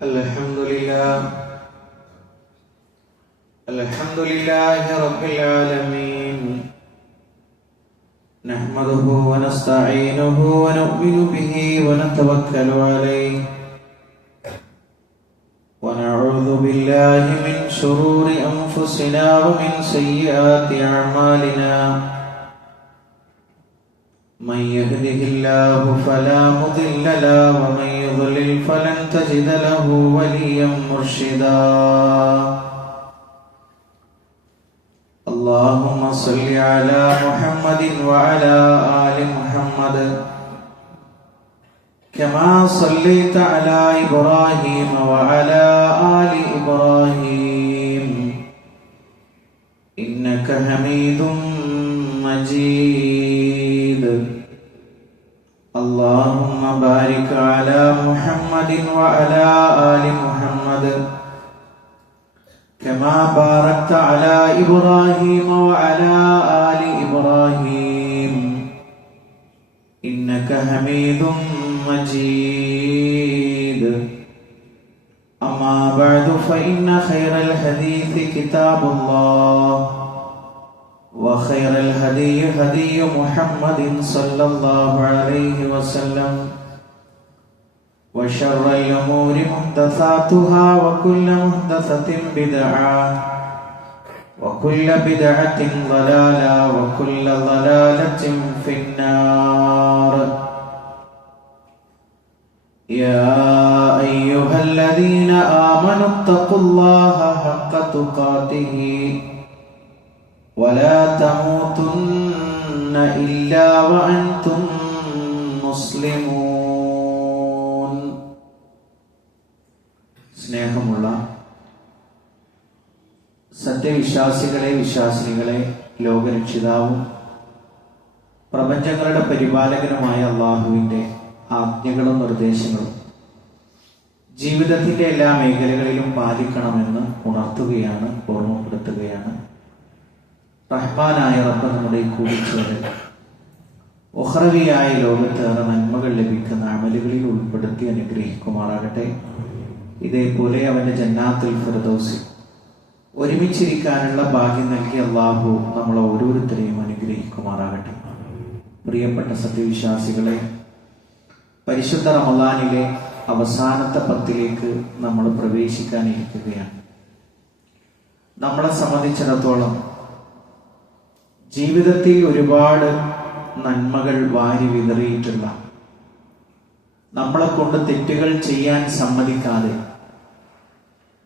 الحمد لله رب العالمين، نحمده ونستعينه ونؤمن به ونتوكل عليه، ونعوذ بالله من شرور أنفسنا ومن سيئات أعمالنا، من يهده الله فلا مضل له ومن يضلل فلن تجد له وليا مرشدا. اللهم صل على محمد وعلى آل محمد كما صليت على إبراهيم وعلى آل إبراهيم إنك حميد مجيد. اللهم بارك على محمد وعلى آل محمد كما باركت على إبراهيم وعلى آل إبراهيم إنك حميد مجيد. أما بعد فإن خير الحديث كتاب الله، وخير الهدي هدي محمد صلى الله عليه وسلم، وشر الأمور محدثاتها وكل محدثة بدعة وكل بدعة ضلالة وكل ضلالة في النار. يا أيها الذين آمنوا اتقوا الله حق تقاته ولا تموتن إلا وأنتم مسلمون. സ്നേഹമുള്ള സത്യവിശ്വാസികളെ, വിശ്വാസിനികളെ, ലോകരക്ഷിതാവും പ്രപഞ്ചങ്ങളുടെ പരിപാലകനുമായ അള്ളാഹുവിൻ്റെ ആജ്ഞകളും നിർദ്ദേശങ്ങളും ജീവിതത്തിൻ്റെ എല്ലാ മേഖലകളിലും പാലിക്കണമെന്ന് ഉണർത്തുകയാണ്, ഓർമ്മപ്പെടുത്തുകയാണ്. റഹ്മാനായ റബ്ബ് നമ്മുടെ കൂടിച്ചേര് ഉഖ്റവിയായ ലോകത്തേറെ നന്മകൾ ലഭിക്കുന്ന അമലുകളിൽ ഉൾപ്പെടുത്തി അനുഗ്രഹിക്കുമാറാകട്ടെ. ഇതേപോലെ അവന്റെ ജന്നാത്തുൽ ഫിർദൗസിൽ ഒരുമിച്ചിരിക്കാനുള്ള ഭാഗ്യം നൽകി അള്ളാഹു നമ്മളെ ഓരോരുത്തരെയും അനുഗ്രഹിക്കുമാറാകട്ടെ. പ്രിയപ്പെട്ട സത്യവിശ്വാസികളെ, പരിശുദ്ധ റമളാനിലെ അവസാനത്തെ പത്തിലേക്ക് നമ്മൾ പ്രവേശിക്കാനിരിക്കുകയാണ്. നമ്മളെ സംബന്ധിച്ചിടത്തോളം ജീവിതത്തിൽ ഒരുപാട് നന്മകൾ വാരി വിതറിയിട്ടുള്ള, നമ്മളെ കൊണ്ട് തെറ്റുകൾ ചെയ്യാൻ സമ്മതിക്കാതെ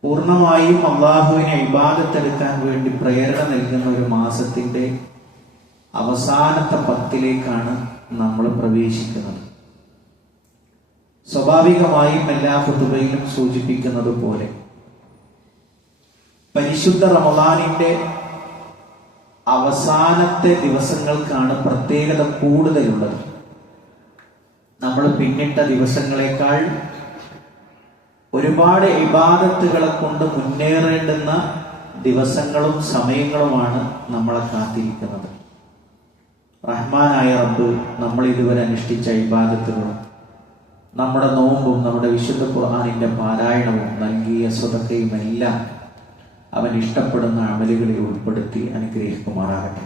പൂർണ്ണമായും അള്ളാഹുവിനെ ഇബാദത്തെടുക്കാൻ വേണ്ടി പ്രേരണ നൽകുന്ന ഒരു മാസത്തിന്റെ അവസാനത്തെ പത്തിലേക്കാണ് നമ്മൾ പ്രവേശിക്കുന്നത്. സ്വാഭാവികമായും എല്ലാ ഖുതുബയിലും സൂചിപ്പിക്കുന്നത് പോലെ പരിശുദ്ധ റമളാനിന്റെ അവസാനത്തെ ദിവസങ്ങൾക്കാണ് പ്രത്യേകത കൂടുതലുള്ളത്. നമ്മൾ പിന്നിട്ട ദിവസങ്ങളെക്കാൾ ഒരുപാട് ഇബാദത്തുകളെ കൊണ്ട് മുന്നേറേണ്ടുന്ന ദിവസങ്ങളും സമയങ്ങളുമാണ് നമ്മളെ കാത്തിരിക്കുന്നത്. റഹ്മാനായ റബ്ബ് നമ്മൾ ഇതുവരെ അനുഷ്ഠിച്ച ഇബാദത്തുകളും നമ്മുടെ നോമ്പും നമ്മുടെ വിശുദ്ധ ഖുർആനിന്റെ പാരായണവും നൽകിയ സ്വതക്കയും എല്ലാം അവൻ ഇഷ്ടപ്പെടുന്ന അമലുകളിൽ ഉൾപ്പെടുത്തി അനുഗ്രഹിക്കുമാറാകട്ടെ.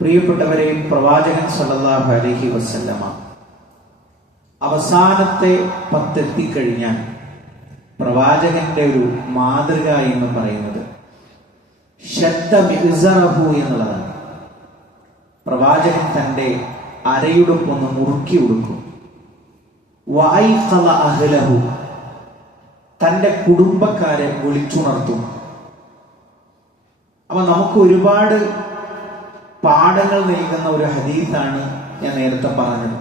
പ്രിയപ്പെട്ടവരെ, പ്രവാചകൻ സല്ലല്ലാഹു അലൈഹി വസല്ലമ അവസാനത്തെ പത്തെത്തിക്കഴിഞ്ഞാൽ പ്രവാചകന്റെ ഒരു മാതൃക എന്ന് പറയുന്നത് ശദ്ദ മിഅ്സറഹു എന്നുള്ളതാണ്. പ്രവാചകൻ തന്റെ അരയുടുപ്പൊന്ന് മുറുക്കി ഉടുക്കും. വഅയ്ഖള അഹ്ലഹു, തന്റെ കുടുംബക്കാരെ വിളിച്ചുണർത്തും. അപ്പൊ നമുക്ക് ഒരുപാട് പാഠങ്ങൾ നൽകുന്ന ഒരു ഹദീസാണ് ഞാൻ നേരത്തെ പറഞ്ഞത്.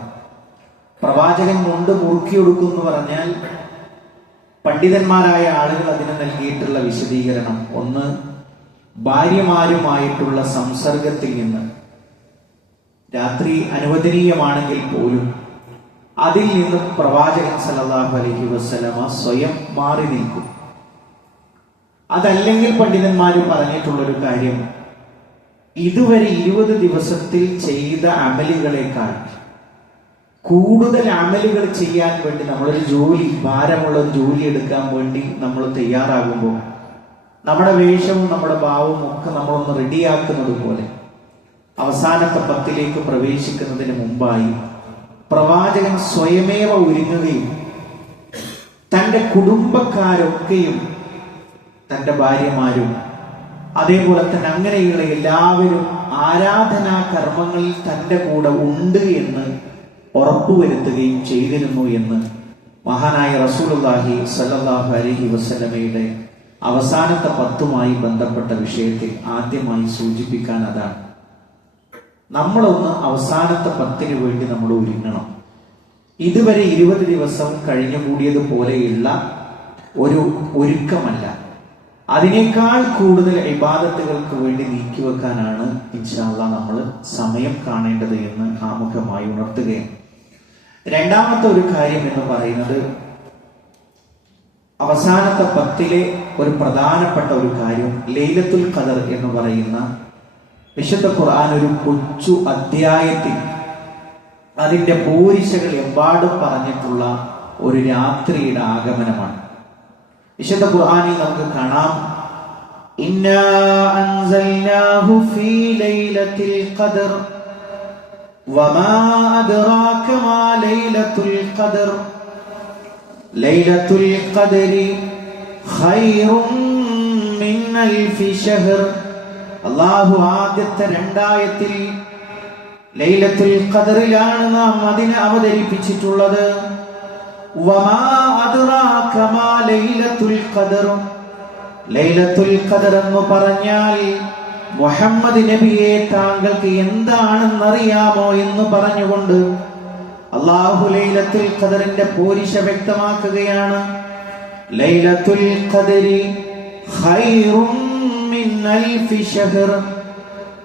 പ്രവാചകൻ മുണ്ട് മുറുക്കിയെടുക്കും എന്ന് പറഞ്ഞാൽ പണ്ഡിതന്മാരായ ആളുകൾ അതിന് നൽകിയിട്ടുള്ള വിശദീകരണം, ഒന്ന്, ഭാര്യമാരുമായിട്ടുള്ള സംസർഗത്തിൽ നിന്ന് രാത്രി അനുവദനീയമാണെങ്കിൽ പോലും അതിൽ നിന്നും പ്രവാചകൻ സല്ലല്ലാഹു അലൈഹി വസല്ലമ സ്വയം മാറി നിൽക്കും. അതല്ലെങ്കിൽ പണ്ഡിതന്മാർ പറഞ്ഞിട്ടുള്ളൊരു കാര്യം, ഇതുവരെ 20 ദിവസത്തിൽ ചെയ്ത അമലുകളെക്കാൾ കൂടുതൽ അമലുകൾ ചെയ്യാൻ വേണ്ടി നമ്മളൊരു ജോലി, ഭാരമുള്ള ഒരു ജോലി എടുക്കാൻ വേണ്ടി നമ്മൾ തയ്യാറാകുമ്പോൾ നമ്മുടെ വേഷവും നമ്മുടെ ഭാവവും ഒക്കെ നമ്മളൊന്ന് റെഡിയാക്കുന്നത് പോലെ അവസാനത്തെ 10 പ്രവേശിക്കുന്നതിന് മുമ്പായി പ്രവാചകൻ സ്വയമേവ ഒരുങ്ങുകയും തൻ്റെ കുടുംബക്കാരൊക്കെയും തൻ്റെ ഭാര്യമാരും അതേപോലെ തന്നെ അങ്ങനെയുള്ള എല്ലാവരും ആരാധനാ കർമ്മങ്ങളിൽ തൻ്റെ കൂടെ ഉണ്ട് എന്ന് ഉറപ്പുവരുത്തുകയും ചെയ്തിരുന്നു എന്ന് മഹാനായ റസൂലുള്ളാഹി സ്വല്ലല്ലാഹു അലൈഹി വസല്ലമയുടെ അവസാനത്തെ 10 ബന്ധപ്പെട്ട വിഷയത്തിൽ ആദ്യമായി സൂചിപ്പിക്കാൻ അതാണ്. നമ്മളൊന്ന് അവസാനത്തെ 10 വേണ്ടി നമ്മൾ ഒരുങ്ങണം. ഇതുവരെ 20 ദിവസം കഴിഞ്ഞുകൂടിയതുപോലെയുള്ള ഒരു ഒരുക്കമല്ല, അതിനേക്കാൾ കൂടുതൽ ഇബാദത്തുകൾക്ക് വേണ്ടി നീക്കിവെക്കാനാണ് ഇൻഷാ അല്ലാഹ് നമ്മൾ സമയം കാണേണ്ടത് എന്ന് ആമുഖമായി ഉണർത്തുകയാണ്. രണ്ടാമത്തെ ഒരു കാര്യം എന്ന് പറയുന്നത് അവസാനത്തെ 10 ഒരു പ്രധാനപ്പെട്ട ഒരു കാര്യം ലൈലത്തുൽ ഖദർ എന്ന് പറയുന്ന വിശുദ്ധ ഖുർആൻ ഒരു കൊച്ചു അധ്യായത്തിൽ അതിന്റെ പോരിശകൾ എമ്പാടും പറഞ്ഞിട്ടുള്ള ഒരു രാത്രിയുടെ ആഗമനമാണ്. വിശുദ്ധ ഖുർആനിൽ നമുക്ക് കാണാം, ഇന്നാ അൻസൽനാഹു ഫീ ലൈലത്തിൽ ഖദർ വമാ അദ്റാക മാ ലൈലത്തുൽ ഖദർ ലൈലത്തുൽ ഖദരി ഖൈറും മിൻ അൽഫി ശഹർ. അല്ലാഹു ആദ്യത്തെ 2 ആയത്തിൽ ലൈലത്തുൽ ഖദറിലാണ് നാം അതിനെ അവതരിപ്പിച്ചിട്ടുള്ളത്. വമാ അദ്റാക മാ ലൈലത്തുൽ ഖദർ. ലൈലത്തുൽ ഖദർ എന്ന് പറഞ്ഞാൽ മുഹമ്മദ് നബിയെ താങ്കൾക്ക് എന്താണെന്നറിയാമോ എന്ന് പറഞ്ഞുകൊണ്ട് അല്ലാഹു ലൈലത്തുൽ ഖദറിന്റെ പോരിശ വ്യക്തമാക്കുകയാണ്. ലൈലത്തുൽ ഖദരി ഖൈറും മിൻ അൽഫി ശഹർ.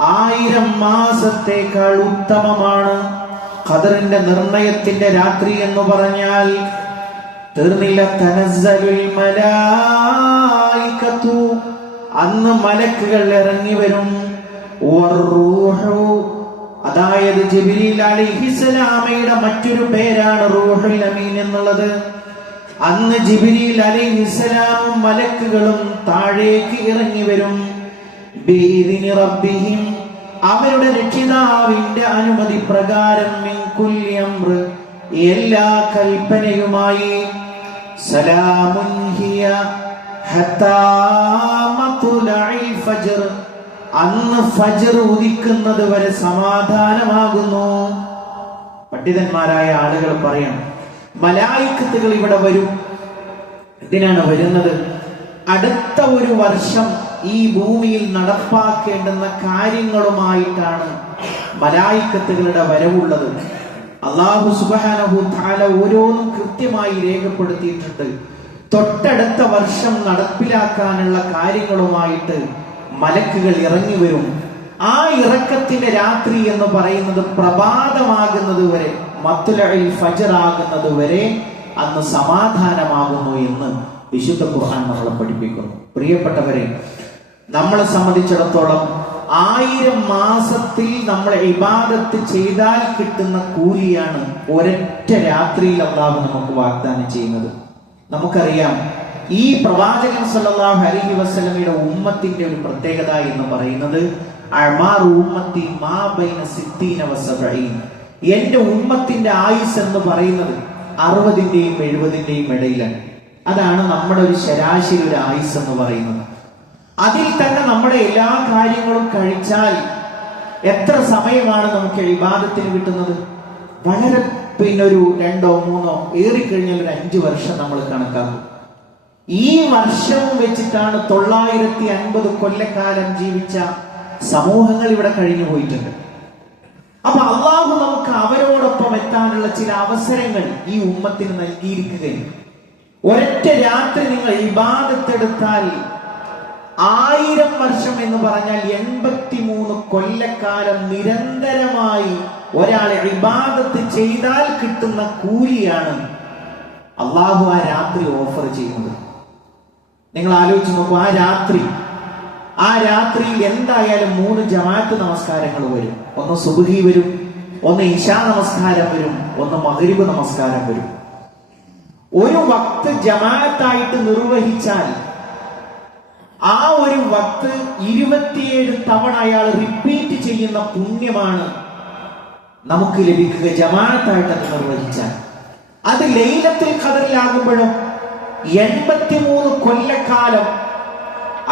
1000 മാസത്തേക്കാൾ ഉത്തമമാണ് ഖദറിന്റെ നിർണയത്തിന്റെ രാത്രി എന്ന് പറഞ്ഞാൽ. തീർന്നില്ല, തനസ്സലുൽ മലായികത്തു, അന്ന് മലക്കുകൾ ഇറങ്ങി വരും. വറൂഹു, അതായത് ജിബ്രീൽ അലൈഹിസ്സലാമയുടെ മറ്റൊരു പേരാണ് റൂഹുൽ അമീൻ എന്നുള്ളത്. അന്ന് ജിബ്രീൽ അലൈഹിസ്സലാമും മലക്കുകളും താഴേക്ക് ഇറങ്ങി വരും. ബിഇദ്നി റബ്ബിഹിം, അവരുടെ രക്ഷിതാവിന്റെ അനുമതി പ്രകാരം, മിൻ കുല്ലി അംർ, എല്ലാ കൽപ്പനയുമായി. സലാമുൻ ഹിയ ഹത്താ മത്ലഇൽ ഫജ്ർ, അന്ന് ഫജ്ർ ഉദിക്കുന്നത് വരെ സമാധാനമാകുന്നു. പണ്ഡിതന്മാരായ ആളുകൾ പറയണം, മലായിക്കത്തുകൾ ഇവിടെ വരും. ഇതിനാണ് വരുന്നത്, അടുത്ത ഒരു വർഷം ഈ ഭൂമിയിൽ നടപ്പാക്കേണ്ടുന്ന കാര്യങ്ങളുമായിട്ടാണ് മലായിക്കത്തുകളുടെ വരവുള്ളത്. അല്ലാഹു സുബ്ഹാനഹു തആല ഓരോന്നും കൃത്യമായി രേഖപ്പെടുത്തിയിട്ടുണ്ട്. തൊട്ടടുത്ത വർഷം നടപ്പിലാക്കാനുള്ള കാര്യങ്ങളുമായിട്ട് മലക്കുകൾ ഇറങ്ങി വരും. ആ ഇറക്കത്തിന്റെ രാത്രി എന്ന് പറയുന്നത് പ്രഭാതമാകുന്നത് വരെ, മത്ലഇൽ ഫജ്ർ ആകുന്നത് വരെ അന്ന് സമാധാനമാകുന്നു എന്ന് വിശുദ്ധ ഖുർആൻ നമ്മളെ പഠിപ്പിക്കുന്നു. പ്രിയപ്പെട്ടവരെ, നമ്മളെ സംബന്ധിച്ചിടത്തോളം 1000 മാസത്തിൽ നമ്മൾ ഇബാദത്ത് ചെയ്താൽ കിട്ടുന്ന കൂലിയാണ് ഒരൊറ്റ രാത്രിയിൽ അല്ലാഹു നമുക്ക് വാഗ്ദാനം ചെയ്യുന്നത്. നമുക്കറിയാം, ഈ പ്രവാചകൻ സല്ലല്ലാഹു അലൈഹി വസല്ലമയുടെ ഉമ്മത്തിന്റെ ഒരു പ്രത്യേകത എന്ന് പറയുന്നത് അഅ്മാറു ഉമ്മത്തി മാ ബൈന 60 വ 70. എന്റെ ഉമ്മത്തിന്റെ ആയുസ് എന്ന് പറയുന്നത് 60ന്റെയും 70ന്റെയും ഇടയിലാണ്. അതാണ് നമ്മുടെ ഒരു ശരാശരി ഒരു ആയുസ് എന്ന് പറയുന്നത്. അതിൽ തന്നെ നമ്മുടെ എല്ലാ കാര്യങ്ങളും കഴിച്ചാൽ എത്ര സമയമാണ് നമുക്ക് ഇബാദത്തിന് കിട്ടുന്നത്? വളരെ ഒരു 2 or 3 ഏറിക്കഴിഞ്ഞാൽ ഒരു 5 വർഷം നമ്മൾ കണക്കാക്കും. ഈ വർഷവും വെച്ചിട്ടാണ് 950 കൊല്ലക്കാലം ജീവിച്ച സമൂഹങ്ങൾ ഇവിടെ കഴിഞ്ഞു പോയിട്ടുണ്ട്. അപ്പൊ അള്ളാഹു നമുക്ക് അവരോടൊപ്പം എത്താനുള്ള ചില അവസരങ്ങൾ ഈ ഉമ്മത്തിന് നൽകിയിരിക്കുകയും, ഒരൊറ്റ രാത്രി നിങ്ങൾ ഇബാദത്തെടുത്താൽ 1000 വർഷം എന്ന് പറഞ്ഞാൽ 83 കൊല്ലക്കാലം നിരന്തരമായി ഒരാൾ ഇബാദത്ത് ചെയ്താൽ കിട്ടുന്ന കൂലിയാണ് അള്ളാഹു ആ രാത്രി ഓഫർ ചെയ്യുന്നത്. നിങ്ങൾ ആലോചിച്ച് നോക്കൂ, ആ രാത്രിയിൽ എന്തായാലും 3 ജമാഅത്ത് നമസ്കാരങ്ങൾ വരും. ഒന്ന് സുബ്ഹി വരും, ഒന്ന് ഇശാ നമസ്കാരം വരും, ഒന്ന് മഗ്രിബ് നമസ്കാരം വരും. ഒരു വക്ത് ജമാഅത്തായിട്ട് നിർവഹിച്ചാൽ ആ ഒരു വക്ത് 27 തവണ അയാൾ റിപ്പീറ്റ് ചെയ്യുന്ന പുണ്യമാണ് നമുക്ക് ലഭിക്കുക ജമാഅത്തായിട്ട് അത് നിർവഹിച്ചാൽ. അത് ലൈലത്തുൽ ഖദറിലാകുമ്പോഴും 83 കൊല്ലക്കാലം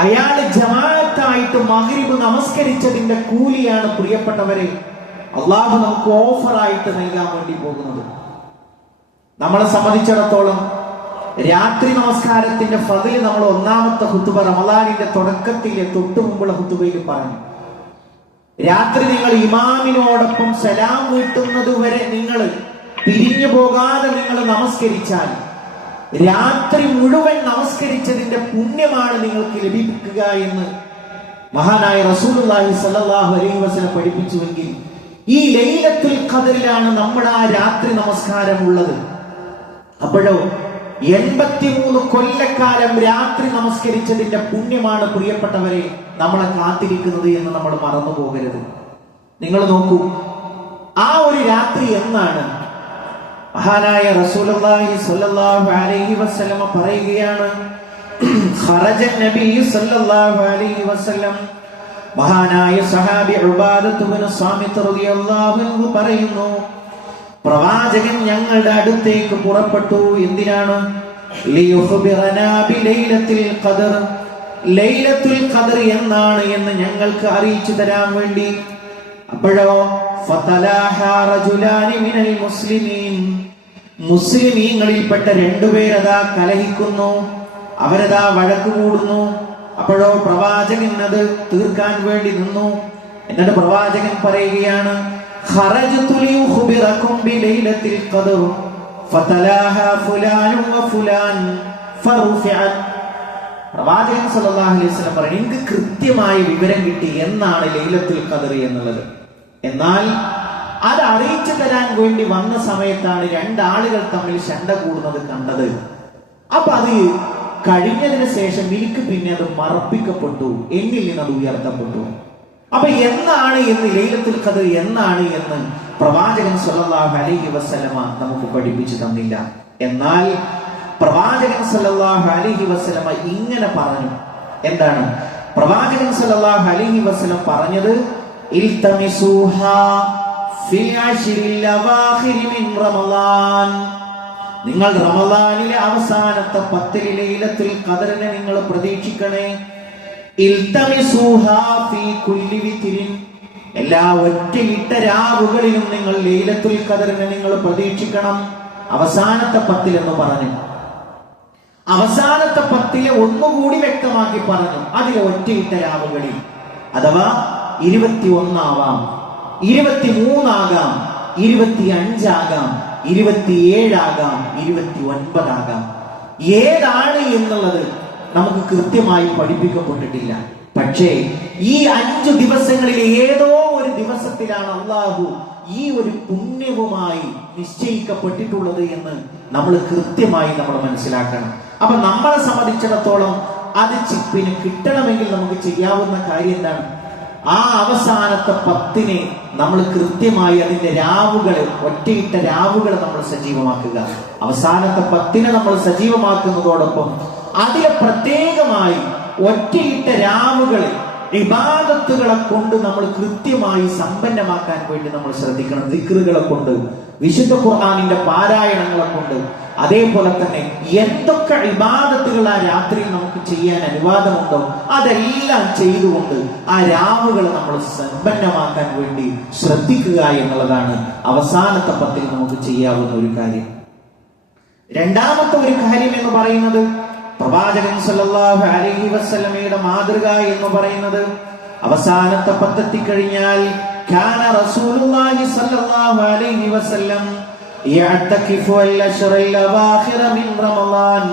അയാൾ ജമാഅത്തായിട്ട് മഗ്രിബ് നമസ്കരിച്ചതിന്റെ കൂലിയാണ് പ്രിയപ്പെട്ടവരെ അള്ളാഹു നമുക്ക് ഓഫറായിട്ട് നൽകാൻ വേണ്ടി പോകുന്നത്. നമ്മളെ സംബന്ധിച്ചിടത്തോളം രാത്രി നമസ്കാരത്തിന്റെ ഫളിൽ നമ്മൾ ഒന്നാമത്തെ ഖുതുബ റമളാനിന്റെ തുടക്കത്തിലെ തൊട്ടു മുമ്പുള്ള ഖുതുബയിൽ പറഞ്ഞു. രാത്രി നിങ്ങൾ ഇമാമിനോടൊപ്പം സലാം വീട്ടുന്നത് വരെ നിങ്ങൾ പിരിഞ്ഞു പോകാതെ നിങ്ങൾ നമസ്കരിച്ചാൽ രാത്രി മുഴുവൻ നമസ്കരിച്ചതിന്റെ പുണ്യമാണ് നിങ്ങൾക്ക് ലഭിക്കുക എന്ന് മഹാനായ റസൂലുള്ളാഹി സ്വല്ലല്ലാഹു അലൈഹി വസല്ലം പഠിപ്പിച്ചുവെങ്കിൽ ഈ ലൈലത്തുൽ ഖദറിലാണ് നമ്മുടെ ആ രാത്രി നമസ്കാരം ഉള്ളത്. അപ്പോഴോ 83 കൊല്ലക്കാലം രാത്രി നമസ്കരിച്ചതിന്റെ പുണ്യമാണ് പ്രിയപ്പെട്ടവരെ നമ്മളെ കാത്തിരിക്കുന്നത് എന്ന് നമ്മൾ മറന്നു പോകരുത്. നിങ്ങൾ നോക്കൂ, ആ ഒരു രാത്രി എന്നാണ്? മഹാനായ റസൂലുള്ളാഹി സ്വല്ലല്ലാഹു അലൈഹി വസല്ലം പറയുകയാണ്, ഖറജ നബി സ്വല്ലല്ലാഹു അലൈഹി വസല്ലം. മഹാനായ സഹാബി ഉബാദത്ത് ഇബ്നു സാമിത്ത് റളിയല്ലാഹു അൻഹു പറയുന്നു, പ്രവാചകൻ ഞങ്ങളുടെ അടുത്തേക്ക് പുറപ്പെട്ടു. എന്തിനാണ്? ലിയുഖ്ബിറനാ ബിലൈലത്തുൽ ഖദർ, ലൈലത്തുൽ ഖദർ എന്നാണ് എന്ന് ഞങ്ങൾക്ക് അറിയിച്ചു തരാൻ വേണ്ടി. അപ്പോഴോ ഫതലാഹാ റജുലാനി മിനൽ മുസ്ലിമീൻ, മുസ്ലിമീങ്ങളിൽപ്പെട്ട രണ്ടുപേരതാ കലഹിക്കുന്നു, അവരതാ വഴക്ക് കൂടുന്നു. അപ്പോഴോ പ്രവാചകൻ അത് തീർക്കാൻ വേണ്ടി നിന്നു. എന്നിട്ട് പ്രവാചകൻ പറയുകയാണ്, ഖറജ്തു ലിയുഖ്ബിറകും ബിലൈലത്തിൽ ഖദർ ഫതലാഹാ ഫുലാൻ വഫുലാൻ ഫറുഫിഅത്. പ്രവാചകൻ സല്ലല്ലാഹു അലൈഹി വസല്ലം പറഞ്ഞു, എനിക്ക് കൃത്യമായ വിവരം കിട്ടി എന്നാണ് ലൈലത്തുൽ ഖദർ എന്നുള്ളത്. എന്നാൽ അത് അറിയിച്ചു തരാൻ വേണ്ടി വന്ന സമയത്താണ് രണ്ടാളുകൾ തമ്മിൽ ശണ്ട കൂടുന്നത് കണ്ടത്. അപ്പൊ അത് കഴിഞ്ഞതിന് ശേഷം എനിക്ക് പിന്നെ അത് മറപ്പിക്കപ്പെട്ടു, എന്നിൽ നിന്ന് അത് ഉയർത്തപ്പെട്ടു. അപ്പൊ എന്നാണ് എന്ന് ലൈലത്തുൽ ഖദർ എന്നാണ് എന്ന് പ്രവാചകൻ സല്ലല്ലാഹു അലൈഹി വസല്ലമ നമുക്ക് പഠിപ്പിച്ചു തന്നില്ല. എന്നാൽ പ്രവാചകൻ സല്ലല്ലാഹു അലൈഹി വസല്ലമ ഇങ്ങനെ പറഞ്ഞു. എന്താണ് പ്രവാചകൻ സല്ലല്ലാഹു അലൈഹി വസല്ലം പറഞ്ഞത്? ഇൽതമിസൂഹാ ഫിൽ അശ്രിൽ അവാഖിർ മിൻ റമളാൻ, നിങ്ങൾ റമളാനിലെ അവസാനത്തെ 10 ലൈലത്തുൽ ഖദറിനെ നിങ്ങൾ പ്രതീക്ഷിക്കണേ. ഇൽതമിസൂഹാ ഫീ കുല്ലി വിത്രിൻ, എല്ലാ ഒറ്റയിട്ട രാവുകളിലും നിങ്ങൾ ലൈലത്തുൽ ഖദറിനെ നിങ്ങൾ പ്രതീക്ഷിക്കണം. അവസാനത്തെ 10 എന്ന് പറഞ്ഞു. അവസാനത്തെ 10 ഒന്നുകൂടി വ്യക്തമാക്കി പറഞ്ഞു, അതിലെ ഒറ്റയിട്ട രാവുകളിൽ. അഥവാ 21 ആവാം, 23 ആകാം, 25 ആകാം, 27 ആകാം, 29 ആകാം. ഏതാണ് എന്നുള്ളത് നമുക്ക് കൃത്യമായി പഠിപ്പിക്കപ്പെട്ടിട്ടില്ല. പക്ഷേ ഈ 5 ദിവസങ്ങളിൽ ഏതോ ഒരു ദിവസത്തിലാണ് അള്ളാഹു ഈ ഒരു പുണ്യവുമായി നിശ്ചയിക്കപ്പെട്ടിട്ടുള്ളത് എന്ന് നമ്മൾ കൃത്യമായി നമ്മൾ മനസ്സിലാക്കണം. അപ്പൊ നമ്മളെ സംബന്ധിച്ചിടത്തോളം അത് ചിപ്പിന് കിട്ടണമെങ്കിൽ നമുക്ക് ചെയ്യാവുന്ന കാര്യം എന്താണ്? ആ അവസാനത്തെ 10 നമ്മൾ കൃത്യമായി അതിന്റെ രാവുകൾ, ഒറ്റയിട്ട രാവുകൾ നമ്മൾ സജീവമാക്കുക. അവസാനത്തെ 10 നമ്മൾ സജീവമാക്കുന്നതോടൊപ്പം അതിലെ പ്രത്യേകമായി ഒറ്റയിട്ട രാവുകളെ ഇബാദത്തുകളെ കൊണ്ട് നമ്മൾ കൃത്യമായി സമ്പന്നമാക്കാൻ വേണ്ടി നമ്മൾ ശ്രദ്ധിക്കണം. ദിക്റുകളെ കൊണ്ട്, വിശുദ്ധ ഖുർആനിന്റെ പാരായണങ്ങളെ കൊണ്ട്, അതേപോലെ തന്നെ എന്തൊക്കെ ഇബാദത്തുകൾ ആ രാത്രിയിൽ നമുക്ക് ചെയ്യാൻ അനുവാദമുണ്ടോ അതെല്ലാം ചെയ്തുകൊണ്ട് ആ രാവുകൾ നമ്മൾ സമ്പന്നമാക്കാൻ വേണ്ടി ശ്രദ്ധിക്കുക എന്നുള്ളതാണ് അവസാനത്തെ 10 നമുക്ക് ചെയ്യാവുന്ന ഒരു കാര്യം. രണ്ടാമത്തെ ഒരു കാര്യം എന്ന് പറയുന്നത് പ്രവാചകൻ സല്ലല്ലാഹു അലൈഹി വസല്ലമയുടെ മാതൃക എന്ന് പറയുന്നത് അവസാനത്തെ 10 എത്തിക്കഴിഞ്ഞാൽ കാന റസൂലുള്ളാഹി സല്ലല്ലാഹു അലൈഹി വസല്ലം യഅതകിഫു അൽ-അശ്റൽ അവാഖിറ മിൻ റമളാൻ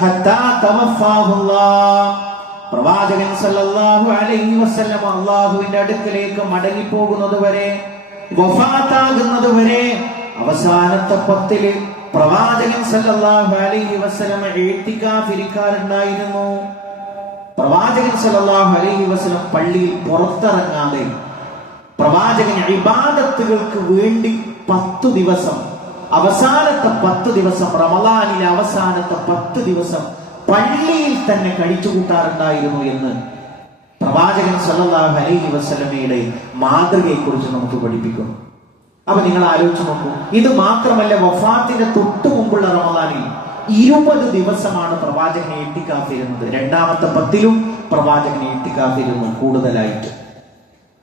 ഹത്താ തവഫാഹു അല്ലാഹ്. പ്രവാചകൻ സല്ലല്ലാഹു അലൈഹി വസല്ലം അല്ലാഹുവിന്റെ അടുക്കലേക്ക് മടങ്ങി പോകുന്നത് വരെ, വഫാത്താകുന്നത് വരെ അവസാനത്തെ 10 പ്രവാചകൻ സല്ലല്ലാഹു അലൈഹി വസല്ലം ഇഅ്തികാഫ് ഇരിക്കാറുണ്ടായിരുന്നു. പ്രവാചകൻ സല്ലല്ലാഹു അലൈഹി വസല്ലം പള്ളിയിൽ പുറത്തിറങ്ങാതെ പ്രവാചകൻ ഇബാദത്തുകൾക്ക് വേണ്ടി 10 ദിവസം, അവസാനത്തെ 10 ദിവസം, റമളാനിലെ അവസാനത്തെ 10 ദിവസം പള്ളിയിൽ തന്നെ കഴിച്ചുകൂട്ടാറുണ്ടായിരുന്നു എന്ന് പ്രവാചകൻ സല്ലല്ലാഹു അലൈഹി വസല്ലമയുടെ മാതൃകയെ കുറിച്ച് നമുക്ക് പഠിപ്പിക്കുന്നു. അപ്പൊ നിങ്ങൾ ആലോചിച്ച് നോക്കൂ. ഇത് മാത്രമല്ല, വഫാത്തിന്റെ തൊട്ടു മുമ്പുള്ള റമളാനിൽ 20 ദിവസമാണ് പ്രവാചകൻ ഇഅ്തികാഫിരുന്നത്. രണ്ടാമത്തെ 10ലും പ്രവാചകൻ ഇഅ്തികാഫിരുന്നു കൂടുതലായിട്ട്.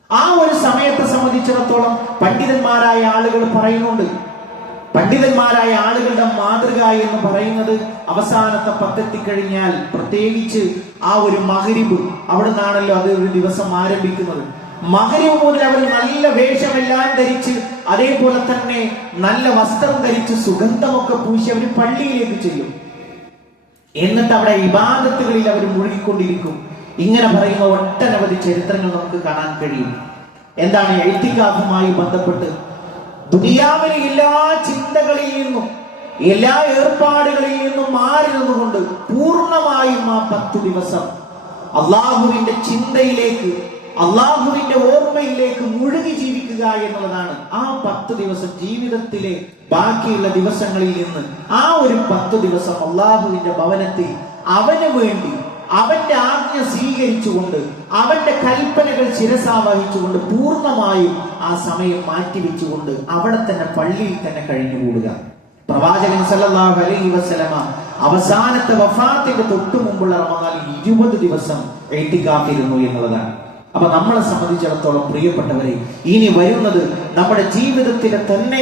ആ ഒരു സമയത്തെ സംബന്ധിച്ചിടത്തോളം പണ്ഡിതന്മാരായ ആളുകൾ പറയുന്നുണ്ട്, പണ്ഡിതന്മാരായ ആളുകളുടെ മാതൃക എന്ന് പറയുന്നത് അവസാനത്തെ 10 എത്തിക്കഴിഞ്ഞാൽ, പ്രത്യേകിച്ച് ആ ഒരു മഗ്രിബ്, അവിടെ നിന്നാണല്ലോ അത് ഒരു ദിവസം ആരംഭിക്കുന്നത്. മഗ്രിബ് മുതൽ അവർ നല്ല വേഷമെല്ലാം ധരിച്ച്, അതേപോലെ തന്നെ നല്ല വസ്ത്രം ധരിച്ച്, സുഗന്ധമൊക്കെ പൂശി അവർ പള്ളിയിലേക്ക് ചെല്ലും. എന്നിട്ട് അവിടെ ഇബാദത്തുകളിൽ അവർ മുഴുകിക്കൊണ്ടിരിക്കും. ഇങ്ങനെ പറയുന്ന ഒട്ടനവധി ചരിത്രങ്ങൾ നമുക്ക് കാണാൻ കഴിയും. എന്താണ് ഇഅ്തികാഫുമായി ബന്ധപ്പെട്ട്? ദുനിയാവിലെ എല്ലാ ചിന്തകളിൽ നിന്നും, എല്ലാ ഏർപ്പാടുകളിൽ നിന്നും മാറി നിന്നുകൊണ്ട് പൂർണ്ണമായും ആ 10 ദിവസം അള്ളാഹുവിന്റെ ചിന്തയിലേക്ക്, അള്ളാഹുവിന്റെ ഓർമ്മയിലേക്ക് മുഴുകി ജീവിക്കുക എന്നുള്ളതാണ്. ആ 10 ദിവസം ജീവിതത്തിലെ ബാക്കിയുള്ള ദിവസങ്ങളിൽ നിന്ന് ആ ഒരു 10 ദിവസം അള്ളാഹുവിന്റെ ഭവനത്തിൽ അവന് വേണ്ടി, അവന്റെ ആജ്ഞ സ്വീകരിച്ചുകൊണ്ട്, അവന്റെ കൽപ്പനകൾ ശിരസാവഹിച്ചുകൊണ്ട് പൂർണ്ണമായും ആ സമയം മാറ്റിവെച്ചുകൊണ്ട് അവിടെ തന്നെ പള്ളിയിൽ തന്നെ കഴിഞ്ഞുകൂടുക. പ്രവാചകൻ സല്ലല്ലാഹു അലൈഹി വസല്ലമ അവസാനത്തെ വഫാത്തിന്റെ തൊട്ടു മുമ്പുള്ള റമളാനിൽ 20 ദിവസം ഇഅ്തികാഫിരുന്നു എന്നുള്ളതാണ്. അപ്പൊ നമ്മളെ സംബന്ധിച്ചിടത്തോളം പ്രിയപ്പെട്ടവരെ, ഇനി വരുന്നത് നമ്മുടെ ജീവിതത്തിലെ തന്നെ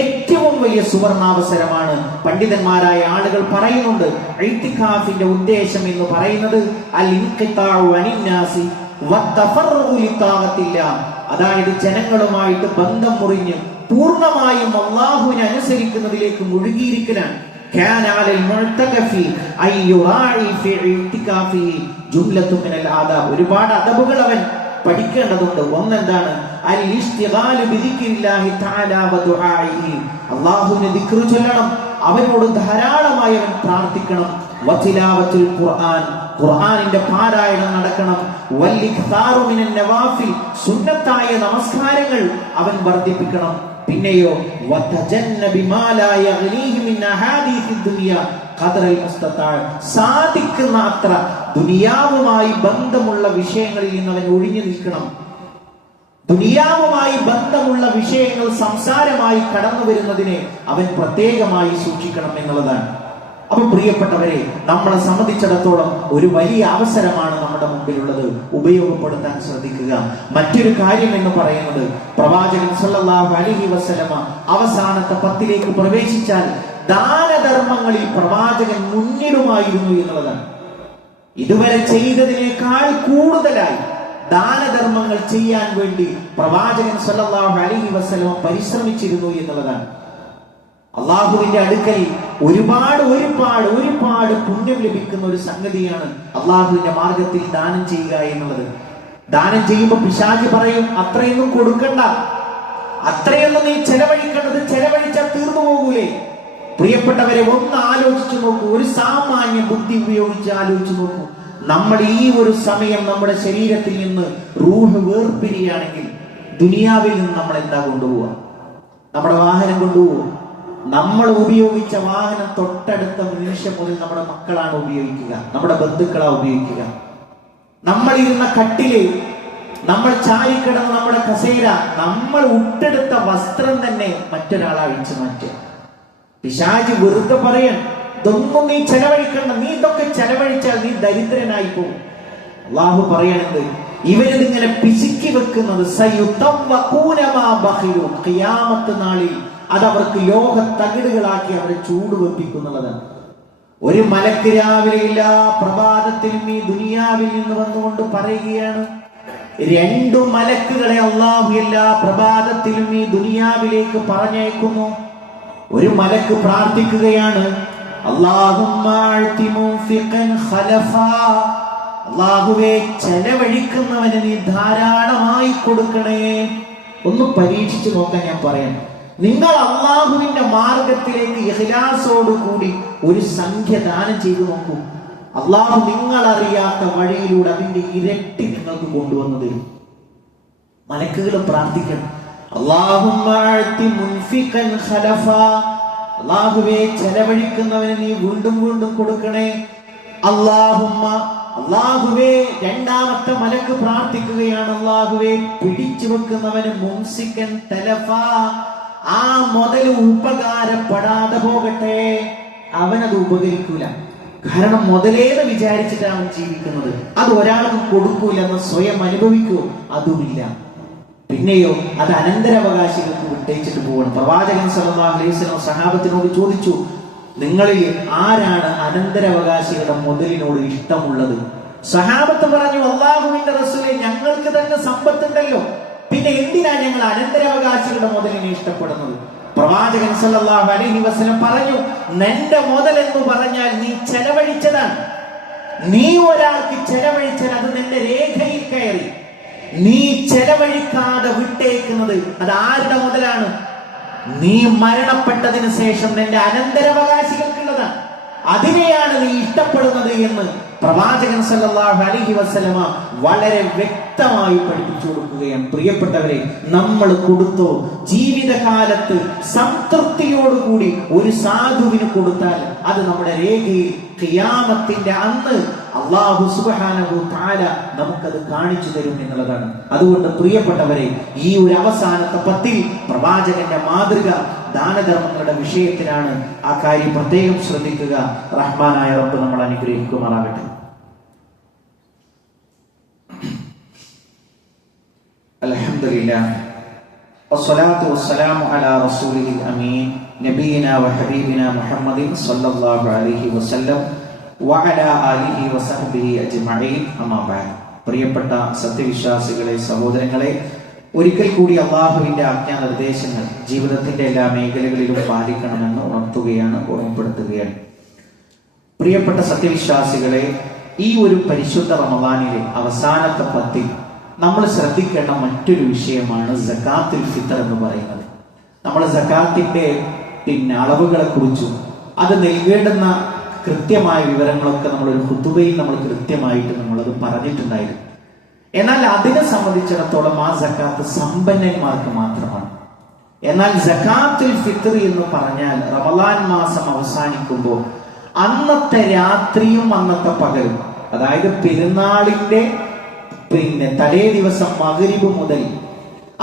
ഏറ്റവും വലിയ സുവർണാവസരമാണ്. പണ്ഡിതന്മാരായ ആളുകൾ പറയുന്നുണ്ട്, ഇഅ്തികാഫിന്റെ ഉദ്ദേശം എന്ന് പറയുന്നത് അൽ ഇൻഖിതാഉ അനിന്നാസി വത്തഫർറുഉ ലിതാഅത്തില്ലാഹ്, അതായത് ജനങ്ങളുമായിട്ട് ബന്ധം മുറിഞ്ഞ് പൂർണ്ണമായും അല്ലാഹുവിനെ അനുസരിക്കുന്നതിലേക്ക് മുഴുകിയിരിക്കലാണ്. كان على المعتكف أن يراعي في اعتكافه جملة من الآداب. ഒരുപാട് അദബുകൾ അവൻ പഠിക്കേണ്ടതുണ്ട്. ഒന്നെന്താണ്? അൽ ഇസ്തിഗാൽ ബിദിക്രില്ലാഹി തആല വദുആഇഹി, അല്ലാഹുവിനെ ദിക്ർ ചൊല്ലണം, അവനോട് ധാരാളമായി അവൻ പ്രാർത്ഥിക്കണം. വതിലാവത്തുൽ ഖുർആൻ, ഖുർആനിന്റെ പാരായണം നടക്കണം. വല്ലിഖ്താറു മിനൻ നവാഫിൽ, സുന്നത്തായ നമസ്കാരങ്ങൾ അവൻ വർദ്ധിപ്പിക്കണം. പിന്നെയോ സാധിക്കുന്ന അത്ര ദുനിയാവുമായി ബന്ധമുള്ള വിഷയങ്ങളിൽ നിന്ന് അവൻ ഒഴിഞ്ഞു നിൽക്കണം. ദുനിയാവുമായി ബന്ധമുള്ള വിഷയങ്ങൾ സംസാരമായി കടന്നു വരുന്നതിനെ അവൻ പ്രത്യേകമായി സൂക്ഷിക്കണം എന്നുള്ളതാണ്. അപ്പൊ പ്രിയപ്പെട്ടവരെ, നമ്മളെ സംബന്ധിച്ചിടത്തോളം ഒരു വലിയ അവസരമാണ് നമ്മുടെ മുമ്പിലുള്ളത്. ഉപയോഗപ്പെടുത്താൻ ശ്രദ്ധിക്കുക. മറ്റൊരു കാര്യം എന്ന് പറയുന്നത്, പ്രവാചകൻ സല്ലല്ലാഹു അലൈഹി വസല്ലമ അവസാനത്തെ 10ലേക്ക് പ്രവേശിച്ചാൽ ദാനധർമ്മങ്ങളിൽ പ്രവാചകൻ മുന്നിലുമായിരുന്നു എന്നുള്ളതാണ്. ഇതുവരെ ചെയ്തതിനേക്കാൾ കൂടുതലായി ദാനധർമ്മങ്ങൾ ചെയ്യാൻ വേണ്ടി പ്രവാചകൻ സല്ലല്ലാഹു അലൈഹി വസല്ലമ പരിശ്രമിച്ചിരുന്നു എന്നുള്ളതാണ്. അള്ളാഹുവിന്റെ അടുക്കൽ ഒരുപാട് പുണ്യം ലഭിക്കുന്ന ഒരു സംഗതിയാണ് അള്ളാഹുവിന്റെ മാർഗത്തിൽ ദാനം ചെയ്യുക എന്നുള്ളത്. ദാനം ചെയ്യുമ്പോൾ പിശാച് പറയും, അത്രയൊന്നും കൊടുക്കണ്ട, അത്രയൊന്നും നീ ചെലവഴിക്കേണ്ടത്, ചെലവഴിച്ചാൽ തീർന്നു പോകൂലേ. പ്രിയപ്പെട്ടവരെ, ഒന്ന് ആലോചിച്ചു നോക്കൂ, ഒരു സാമാന്യ ബുദ്ധി ഉപയോഗിച്ച് ആലോചിച്ചു നോക്കൂ. നമ്മൾ ഈ ഒരു സമയം നമ്മുടെ ശരീരത്തിൽ നിന്ന് റൂഹ് വേർപിരിയാണെങ്കിൽ ദുനിയാവിൽ നിന്ന് നമ്മൾ എന്താ കൊണ്ടുപോവുക? നമ്മുടെ വാഹനം കൊണ്ടുപോവുക? നമ്മൾ ഉപയോഗിച്ച വാഹനം തൊട്ടടുത്ത നിമിഷം മുതൽ നമ്മുടെ മക്കളാണ് ഉപയോഗിക്കുക, നമ്മുടെ ബന്ധുക്കളാണ് ഉപയോഗിക്കുക. നമ്മൾ ഇരുന്ന കട്ടില്, നമ്മൾ ചാരിക്കിടന്ന നമ്മുടെ കസേര, നമ്മൾ ഉട്ടെടുത്ത വസ്ത്രം തന്നെ മറ്റൊരാൾ അഴിച്ചു മാറ്റുക. പിശാച് വെറുതെ പറയാൻ, ഇതൊന്നും നീ ചെലവഴിക്കണ്ട, നീ ഇതൊക്കെ ചെലവഴിച്ചാൽ നീ ദരിദ്രനായി പോകും. അള്ളാഹു പറയണത്, ഇവരിതിങ്ങനെ പിശുക്കി വെക്കുന്നത് ഖിയാമത്ത് നാളിൽ അതവർക്ക് ലോക തകിടുകളാക്കി അവരെ ചൂടുവെപ്പിക്കുന്നുള്ളതാണ്. ഒരു മലക്ക് രാവിലെ എല്ലാ പ്രഭാതത്തിലും ഈ ദുനിയാവിൽ നിന്ന് വന്നുകൊണ്ട് പറയുകയാണ്, 2 മലക്കുകളെ അള്ളാഹു എല്ലാ പ്രഭാതത്തിലും ഈ ദുനിയാവിലേക്ക് പറഞ്ഞയക്കുന്നു. ഒരു മലക്ക് പ്രാർത്ഥിക്കുകയാണ്, അള്ളാഹുവേ, ചെലവഴിക്കുന്നവന് നീ ധാരാളമായി കൊടുക്കണേ. ഒന്ന് പരീക്ഷിച്ചു നോക്കാൻ ഞാൻ പറയാം. നിങ്ങൾ അള്ളാഹുവിന്റെ മാർഗത്തിലേക്ക് ഇഖ്ലാസോട് കൂടി ഒരു സംഖ്യ ദാനം ചെയ്തു നോക്കൂ. അള്ളാഹു നിങ്ങൾ അറിയാത്ത വഴിയിലൂടെ അതിന്റെ ഇരട്ടി നിങ്ങൾക്ക് കൊണ്ടുവന്നു തരും. മലക്കുകൾ പ്രാർത്ഥിക്കണം, അല്ലാഹുമ്മ അഅതി മുൻഫിഖൻ ഖലഫ, അല്ലാഹുവേ ചെലവഴിക്കുന്നവന് നീ വീണ്ടും വീണ്ടും കൊടുക്കണേ. അല്ലാഹുമ്മ, അല്ലാഹുവേ, രണ്ടാമത്തെ മലക്ക് പ്രാർത്ഥിക്കുകയാണ്, അല്ലാഹുവേ പിടിച്ചു വെക്കുന്നവന് മുംസിക്കൻ തലഫ, ആ മുതൽ ഉപകാരപ്പെടാതെ പോകട്ടെ. അവനത് ഉപകരിക്കൂല. കാരണം മുതലേന്ന് വിചാരിച്ചിട്ട് അവൻ ജീവിക്കുന്നത്. അത് ഒരാൾക്ക് കൊടുക്കൂലെന്ന് സ്വയം അനുഭവിക്കൂ, അതുമില്ല. പിന്നെയോ അത് അനന്തരാവകാശികൾക്ക് വിട്ടേച്ചിട്ട് പോകണം. പ്രവാചകൻ സല്ലല്ലാഹു അലൈഹി വസല്ലം സഹാബത്തിനോട് ചോദിച്ചു, നിങ്ങളിൽ ആരാണ് അനന്തരാവകാശികളുടെ മുതലിനോട് ഇഷ്ടമുള്ളത്? സഹാബത്ത് പറഞ്ഞു, അല്ലാഹുവിന്റെ റസൂലേ, ഞങ്ങൾക്ക് തന്നെ സമ്പത്തുണ്ടല്ലോ, പിന്നെ എന്തിനാ ഞങ്ങൾ അനന്തരാവകാശികളുടെ മുതലിനെ ഇഷ്ടപ്പെടുന്നത്? പ്രവാചകൻ സല്ലല്ലാഹു അലൈഹി വസല്ലം പറഞ്ഞു, നിന്റെ മുതൽ എന്ന് പറഞ്ഞാൽ നീ ചെലവഴിച്ചതാണ്. നീ ഒരാൾക്ക് ചെലവഴിച്ചാൽ അത് നിന്റെ രേഖയിൽ കയറി. നീ ചെലവഴിക്കാതെ വിട്ടേക്കുന്നത് അത് ആരുടെ മുതലാണ്? നീ മരണപ്പെട്ടതിന് ശേഷം നിന്റെ അനന്തരാവകാശികൾക്കുള്ളതാണ്. അതിനെയാണ് നീ ഇഷ്ടപ്പെടുന്നത് എന്ന് പ്രവാചകൻ സല്ലല്ലാഹു അലൈഹി വസല്ലമ വളരെ വ്യക്തമായി പഠിപ്പിച്ചു കൊടുക്കുകയാണ്. പ്രിയപ്പെട്ടവരെ, നമ്മൾ കൊടുത്തോ ജീവിതകാലത്ത് സംതൃപ്തിയോടുകൂടി ഒരു സാധുവിന് കൊടുത്താൽ അത് നമ്മുടെ രേഖയിൽ ഖിയാമത്തിന്റെ അന്ന് അല്ലാഹു സുബ്ഹാനഹു തആല നമുക്കത് കാണിച്ചു തരും എന്നുള്ളതാണ്. അതുകൊണ്ട് പ്രിയപ്പെട്ടവരെ, ഈ ഒരു അവസാനത്തെ പത്തിൽ പ്രവാചകന്റെ മാതൃക ദാനധർമ്മങ്ങളുടെ വിഷയത്തിലാണ്. ആ കാര്യം പ്രത്യേകം ശ്രദ്ധിക്കുക. റഹ്മാനായ റബ്ബ് നമ്മൾ അനുഗ്രഹിക്കുമാറാകട്ടെ. അൽഹംദുലില്ലാഹ് വസ്സലാത്തു വസ്സലാമു അലാ റസൂലിൽ അമീൻ നബിയിനാ വഹബീബിനാ മുഹമ്മദിൻ സല്ലല്ലാഹു അലൈഹി വസല്ലം വഅലാ ആലിഹി വസഹ്ബിഹി അജ്മഈൻ. അമ്മാ ബഅദ്. പ്രിയപ്പെട്ട സത്യവിശ്വാസികളെ, സഹോദരങ്ങളെ, ഒരിക്കൽ കൂടി അല്ലാഹുവിന്റെ ആജ്ഞാനിർദ്ദേശങ്ങൾ ജീവിതത്തിന്റെ എല്ലാ മേഖലകളിലും പാലിക്കണമെന്ന് ഉണർത്തുകയാണ്, ഓർമ്മപ്പെടുത്തുകയാണ്. പ്രിയപ്പെട്ട സത്യവിശ്വാസികളെ, ഈ ഒരു പരിശുദ്ധ റമദാനിലെ അവസാനത്തെ പത്തിൽ നമ്മൾ ശ്രദ്ധിക്കേണ്ട മറ്റൊരു വിഷയമാണ് സകാത്തുൽ ഫിത്ർ എന്ന് പറയുന്നത്. നമ്മൾ സകാത്തിന്റെ അളവുകളെ കുറിച്ചും അത് നൽകേണ്ടുന്ന കൃത്യമായ വിവരങ്ങളൊക്കെ നമ്മളൊരു ഖുതുബയിൽ നമ്മൾ കൃത്യമായിട്ട് നമ്മളത് പറഞ്ഞിട്ടുണ്ടായിരുന്നു. എന്നാൽ അതിനെ സംബന്ധിച്ചിടത്തോളം ആ സകാത്ത് സമ്പന്നന്മാർക്ക് മാത്രമാണ്. എന്നാൽ സകാത്തുൽ ഫിത്ർ എന്ന് പറഞ്ഞാൽ റമദാൻ മാസം അവസാനിക്കുമ്പോൾ അന്നത്തെ രാത്രിയും അന്നത്തെ പകലും, അതായത് പെരുന്നാളിന്റെ തലേ ദിവസം മഗ്രിബ് മുതൽ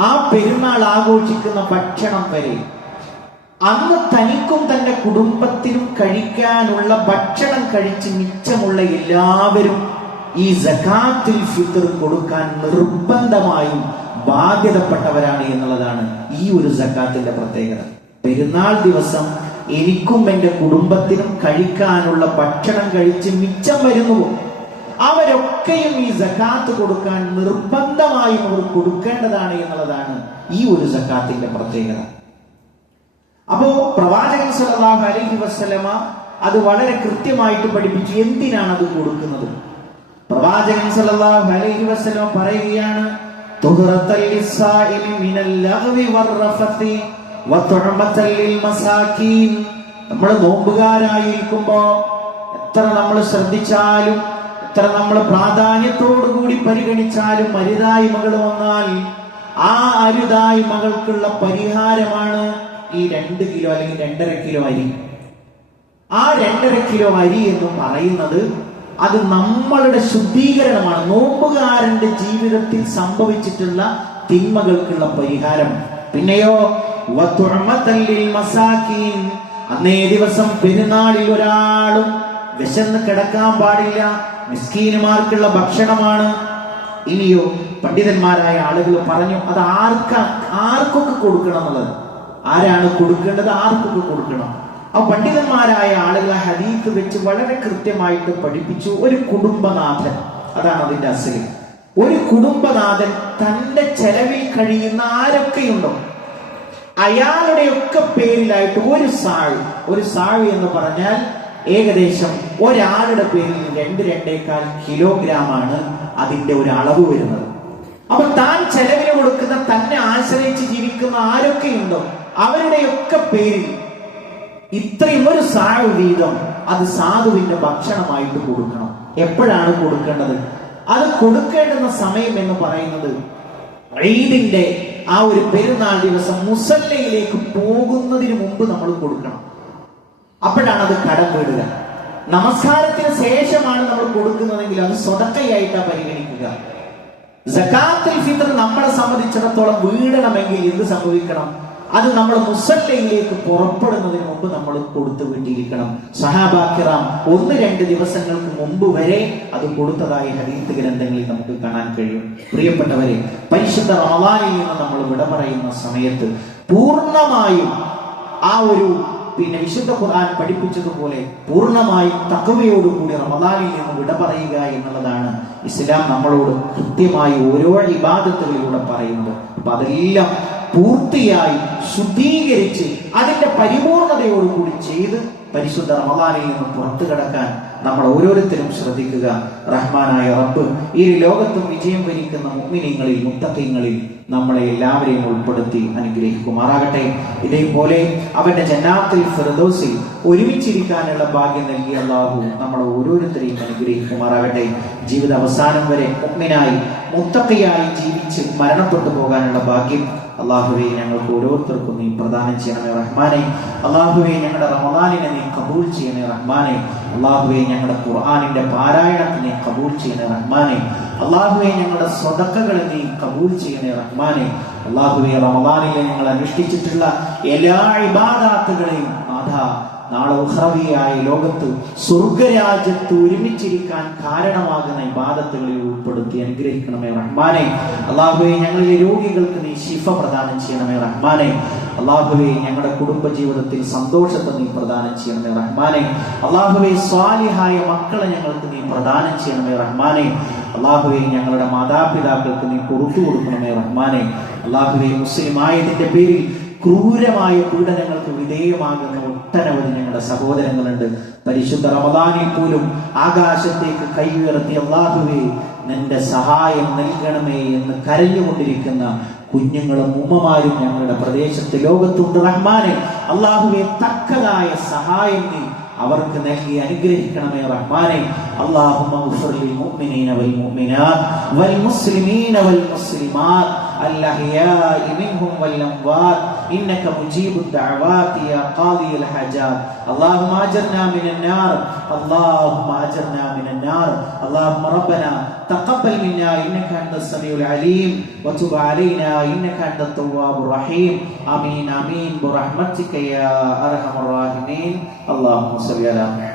ആ പെരുന്നാൾ ആഘോഷിക്കുന്ന ഭക്ഷണം വരെ അന്ന് തനിക്കും തന്റെ കുടുംബത്തിനും കഴിക്കാനുള്ള ഭക്ഷണം കഴിച്ച് മിച്ചമുള്ള എല്ലാവരും ഈ സകാത്തുൽ ഫിത്ർ കൊടുക്കാൻ നിർബന്ധമായും ബാധ്യതപ്പെട്ടവരാണ് എന്നുള്ളതാണ് ഈ ഒരു സകാത്തിന്റെ പ്രത്യേകത. പെരുന്നാൾ ദിവസം എനിക്കും എന്റെ കുടുംബത്തിനും കഴിക്കാനുള്ള ഭക്ഷണം കഴിച്ച് മിച്ചം വരുന്നുവോ അവരൊക്കെയും ഈ സകാത്ത് കൊടുക്കാൻ നിർബന്ധമായും അവർ കൊടുക്കേണ്ടതാണ് എന്നുള്ളതാണ് ഈ ഒരു സകാത്തിന്റെ പ്രത്യേകത. അപ്പോ പ്രവാചകൻ സല്ലല്ലാഹു അലൈഹി വസല്ലമ അത് വളരെ കൃത്യമായിട്ട് പഠിപ്പിച്ചു. എന്തിനാണ് അത് കൊടുക്കുന്നത്? പ്രവാചകൻ സല്ലല്ലാഹു അലൈഹി വസല്ലമ പറയുകയാണ്, തുഹറത്തൽ ലിസ്സായിമി മിനൽ ലഗ്വി വർറഫത്തി വതുഅമത്തൽ ലിൽ മസാകീൻ. നമ്മൾ നോമ്പുകാരായിരിക്കുമ്പോ എത്ര നമ്മൾ ശ്രദ്ധിച്ചാലും, എത്ര നമ്മൾ പ്രാധാന്യത്തോടു കൂടി പരിഗണിച്ചാലും അരുതായ്മകൾ വന്നാൽ ആ അരുതായ്മകൾക്കുള്ള പരിഹാരമാണ് ഈ 2 കിലോ അല്ലെങ്കിൽ 2.5 കിലോ അരി. ആ 2.5 കിലോ അരി എന്ന് പറയുന്നത് അത് നമ്മളുടെ ശുദ്ധീകരണമാണ്. നോമ്പുകാരന്റെ ജീവിതത്തിൽ സംഭവിച്ചിട്ടുള്ള തിന്മകൾക്കുള്ള പരിഹാരം. പിന്നെയോ അന്നേ ദിവസം പെരുന്നാളിൽ ഒരാളും വിശന്ന് കിടക്കാൻ പാടില്ല, മിസ്കീനുമാർക്കുള്ള ഭക്ഷണമാണ്. ഇനിയോ പണ്ഡിതന്മാരായ ആളുകൾ പറഞ്ഞു അത് ആർക്കൊക്കെ കൊടുക്കണം എന്നുള്ളത്. ആരാണ് കൊടുക്കേണ്ടത്, ആർക്കൊക്കെ കൊടുക്കണം? ആ പണ്ഡിതന്മാരായ ആളുകൾ ഹദീത്ത് വെച്ച് വളരെ കൃത്യമായിട്ട് പഠിപ്പിച്ചു. ഒരു കുടുംബനാഥൻ, അതാണ് അതിന്റെ അസല്. ഒരു കുടുംബനാഥൻ തന്റെ ചെലവിൽ കഴിയുന്ന ആരൊക്കെയുണ്ടോ അയാളുടെയൊക്കെ പേരിലായിട്ട് ഒരു സാഴ് എന്ന് പറഞ്ഞാൽ ഏകദേശം ഒരാളുടെ പേരിൽ 2-2.25 കിലോഗ്രാമാണ് അതിന്റെ ഒരു അളവ് വരുന്നത്. അപ്പൊ താൻ ചെലവിന് കൊടുക്കുന്ന, തന്നെ ആശ്രയിച്ച് ജീവിക്കുന്ന ആരൊക്കെയുണ്ടോ അവരുടെയൊക്കെ പേരിൽ ഇത്രയും ഒരു സാഴ് വീതം അത് സാധുവിന്റെ ഭക്ഷണമായിട്ട് കൊടുക്കണം. എപ്പോഴാണ് കൊടുക്കേണ്ടത്? അത് കൊടുക്കേണ്ടുന്ന സമയം എന്ന് പറയുന്നത് ഈദിന്റെ ആ ഒരു പെരുന്നാൾ ദിവസം മുസല്ലയിലേക്ക് പോകുന്നതിന് മുമ്പ് നമ്മൾ കൊടുക്കണം. അപ്പോഴാണ് അത് കടം വീടുക. നമസ്കാരത്തിന് ശേഷമാണ് നമ്മൾ കൊടുക്കുന്നതെങ്കിൽ അത് സ്വതക്കയായിട്ടാണ് പരിഗണിക്കുക. സകാത്തുൽ ഫിത്ർ നമ്മളെ സംബന്ധിച്ചിടത്തോളം വീടണമെങ്കിൽ എന്ത് സംഭവിക്കണം? അത് നമ്മൾ മുസല്ലയിലേക്ക് പുറപ്പെടുന്നതിന് മുമ്പ് നമ്മൾ കൊടുത്തു വിട്ടിരിക്കണം. സഹാബാ കിറാം 1-2 ദിവസങ്ങൾക്ക് മുമ്പ് വരെ അത് കൊടുത്തതായി ഹദീസ് ഗ്രന്ഥങ്ങളിൽ നമുക്ക് കാണാൻ കഴിയും. പ്രിയപ്പെട്ടവരെ, പരിശുദ്ധ റമളാനിൽ നിന്ന് നമ്മൾ വിട പറയുന്ന സമയത്ത് പൂർണ്ണമായും ആ ഒരു വിശുദ്ധ ഖുർആൻ പഠിപ്പിച്ചതുപോലെ പൂർണ്ണമായും തഖ്വയോടുകൂടി റമളാനിൽ നിന്ന് വിട പറയുക എന്നുള്ളതാണ് ഇസ്ലാം നമ്മളോട് കൃത്യമായി ഓരോ ഇബാദത്തുകളിലൂടെ പറയുന്നത്. അപ്പൊ അതെല്ലാം പൂർത്തിയായി ശുദ്ധീകരിച്ച് അതിന്റെ പരിപൂർണതയോടുകൂടി ചെയ്ത് പരിശുദ്ധ റമളാനിൽ നിന്ന് പുറത്തു കടക്കാൻ നമ്മൾ ഓരോരുത്തരും ശ്രദ്ധിക്കുക. റഹ്മാനായ റബ്ബ് ഈ ലോകത്തും വിജയം വരിക്കുന്ന മുഅ്മിനീങ്ങളിൽ മുത്തഖീങ്ങളിൽ നമ്മളെ എല്ലാവരെയും ഉൾപ്പെടുത്തി അനുഗ്രഹിക്കുമാറാകട്ടെ. ഇതേപോലെ അവന്റെ ജന്നാത്തുൽ ഫിർദൗസിൽ ഒരുമിച്ചിരിക്കാനുള്ള ഭാഗ്യം നൽകിയ അല്ലാഹു നമ്മളെ ഓരോരുത്തരെയും അനുഗ്രഹിക്കുമാറാകട്ടെ. ജീവിത അവസാനം വരെ മുഅ്മിനായി മുത്തഖിയായി ജീവിച്ച് മരണപ്പെട്ടു പോകാനുള്ള ഭാഗ്യം അല്ലാഹുവേ ഞങ്ങൾക്ക് ഓരോരുത്തർക്കും നീ പ്രദാനം ചെയ്യണമേ റഹ്മാനെ. അല്ലാഹുവേ ഞങ്ങളുടെ റമളാനിനെ നീ കബൂൽ ചെയ്യണേ റഹ്മാനെ. അല്ലാഹുവേ ഞങ്ങളുടെ ഖുർആനിന്റെ പാരായണത്തിനെ കബൂൽ ചെയ്യണേ റഹ്മാനെ. അല്ലാഹുവേ ഞങ്ങളുടെ സ്വതക്കകളെ നീ കബൂൽ ചെയ്യണേ റഹ്മാനെ. അല്ലാഹുവേ റമളാനിലെ ഞങ്ങൾ അനുഷ്ഠിച്ചിട്ടുള്ള എല്ലാ ഇബാദത്തുകളെയും നാഥാ നാളെ ഉഖ്റവിയായ ലോകത്ത് സ്വർഗരാജ്യത്ത് ഒരുമിച്ചിരിക്കാൻ കാരണമാകുന്ന ഇബാദത്തുകളിൽ ഉൾപ്പെടുത്തി അനുഗ്രഹിക്കണമേ റഹ്മാനെ. അല്ലാഹുവേ ഞങ്ങളിലെ രോഗികൾക്ക് നീ ശിഫ പ്രദാനം ചെയ്യണമേ റഹ്മാനെ. അല്ലാഹുവേ ഞങ്ങളുടെ കുടുംബ ജീവിതത്തിൽ സന്തോഷത്തെ നീ പ്രദാനം ചെയ്യണമേ റഹ്മാനെ. അല്ലാഹുവേ സ്വാലിഹായ മക്കളെ ഞങ്ങൾക്ക് നീ പ്രദാനം ചെയ്യണമേ റഹ്മാനെ. അല്ലാഹുവേ ഞങ്ങളുടെ മാതാപിതാക്കൾക്ക് നീ പുറത്തു കൊടുക്കണമേ റഹ്മാനെ. അല്ലാഹുവേ മുസ്ലിം ആയതിന്റെ പേരിൽ ക്രൂരമായ പീഡനങ്ങൾക്ക് വിധേയമാകുന്ന ഒട്ടനവധി ഞങ്ങളുടെ സഹോദരങ്ങളുണ്ട്. പരിശുദ്ധ റമളാനിൽ പോലും ആകാശത്തേക്ക് കൈ ഉയർത്തി അല്ലാഹുവേ നിന്റെ സഹായം നൽകണമേ എന്ന് കരഞ്ഞുകൊണ്ടിരിക്കുന്ന കുഞ്ഞുങ്ങളും ഉമ്മമാരും ഞങ്ങളുടെ പ്രദേശത്ത് ലോകത്തുണ്ട് റഹ്മാനെ. അല്ലാഹുവേ തക്കതായ സഹായം നീ അവർക്ക് നൽകി അനുഗ്രഹിക്കണമേ റഹ്മാനെ. അല്ലാഹുമ്മ ഗ്ഫിർ ലിൽ മുഅ്മിനീന വൽ മുഅ്മിനാത്ത് വൽ മുസ്ലിമീന വൽ മുസ്ലിമാത്ത് الأحياء منهم والأموات إنك مجيب الدعوات يا قاضي الحاجات. اللهم أجرنا من النار، اللهم أجرنا من النار. اللهم ربنا تقبل منا إنك أنت السميع العليم وتب علينا إنك أنت التواب الرحيم. آمين آمين برحمتك يا أرحم الراحمين. اللهم صل على محمد.